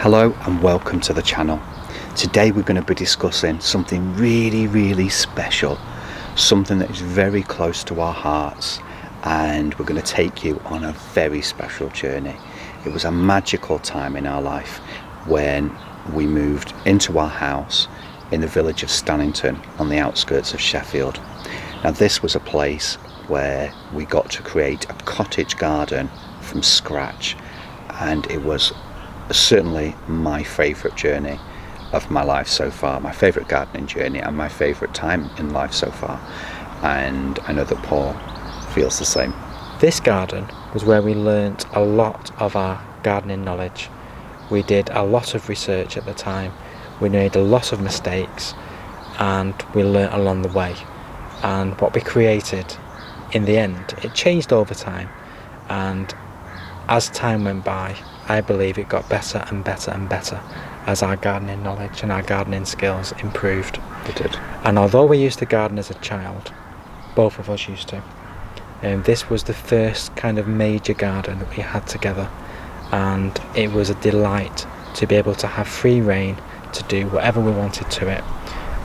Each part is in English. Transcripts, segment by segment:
Hello and welcome to the channel. Today we're going to be discussing something really special, something that is very close to our hearts, and we're going to take you on a very special journey. It was a magical time in our life when we moved into our house in the village of Stannington on the outskirts of Sheffield. Now this was a place where we got to create a cottage garden from scratch, and it was certainly my favourite journey of my life so far, my favourite gardening journey and my favourite time in life so far, and I know that Paul feels the same. This garden was where we learnt a lot of our gardening knowledge. We did a lot of research at the time, we made a lot of mistakes, and we learnt along the way. And what we created in the end, it changed over time, and as time went by, I believe it got better and better and better as our gardening knowledge and our gardening skills improved. It did. And although we used to garden as a child, both of us used to, this was the first kind of major garden that we had together, and it was a delight to be able to have free rein to do whatever we wanted to it.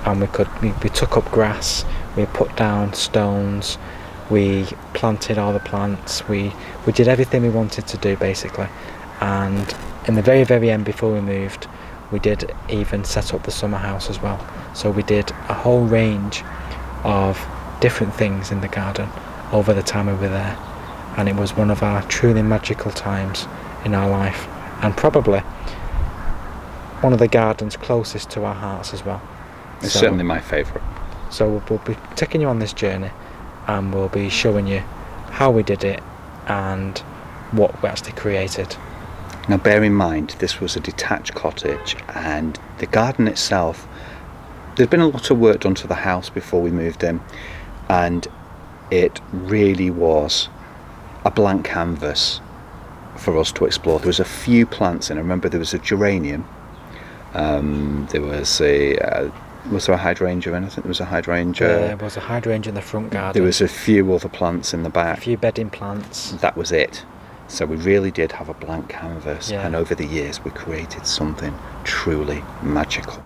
And we took up grass, we put down stones, we planted all the plants, we did everything we wanted to do basically. And in the very end, before we moved, we did even set up the summer house as well. So we did a whole range of different things in the garden over the time we were there, and it was one of our truly magical times in our life, and probably one of the gardens closest to our hearts as well. It's certainly my favourite. So we'll be taking you on this journey, and we'll be showing you how we did it and what we actually created. Now bear in mind, this was a detached cottage, and the garden itself, there'd been a lot of work done to the house before we moved in, and it really was a blank canvas for us to explore. There was a few plants in. I remember there was a geranium, there was there a hydrangea in? I think there was a hydrangea. There was a hydrangea in the front garden. There was a few other plants in the back. A few bedding plants. That was it. So we really did have a blank canvas, yeah. And over the years we created something truly magical.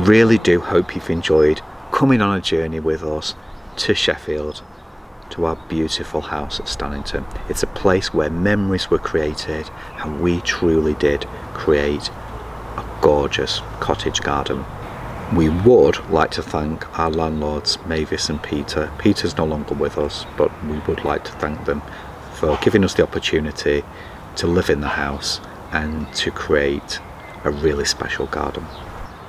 really do hope you've enjoyed coming on a journey with us to Sheffield, to our beautiful house at Stannington. It's a place where memories were created, and we truly did create a gorgeous cottage garden. We would like to thank our landlords, Mavis and Peter. Peter's no longer with us, but we would like to thank them for giving us the opportunity to live in the house and to create a really special garden.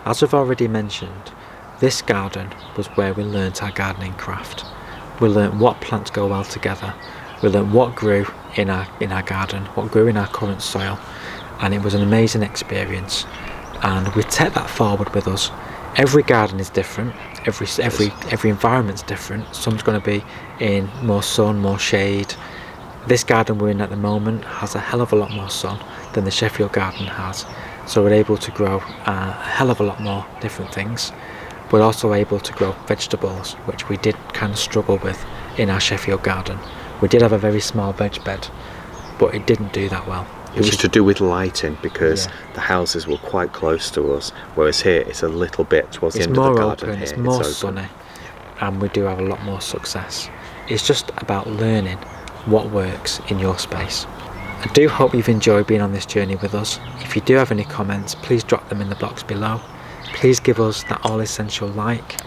As we've already mentioned, this garden was where we learnt our gardening craft. We learnt what plants go well together. We learnt what grew in our garden, what grew in our current soil, and it was an amazing experience. And we take that forward with us. Every garden is different. Every environment's different. Some's going to be in more sun, more shade. This garden we're in at the moment has a hell of a lot more sun than the Sheffield garden has. So we're able to grow a hell of a lot more different things. We're also able to grow vegetables, which we did kind of struggle with in our Sheffield garden. We did have a very small veg bed, but it didn't do that well. It was to do with lighting, because the houses were quite close to us, whereas here it's a little bit towards the end of the garden. Open, it's more sunny, and we do have a lot more success. It's just about learning what works in your space. I do hope you've enjoyed being on this journey with us. If you do have any comments, please drop them in the box below. Please give us that all essential like,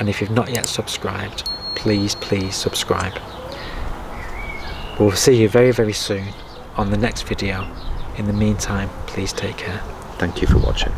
and if you've not yet subscribed, please subscribe. We'll see you very, very soon on the next video. In the meantime, please take care. Thank you for watching.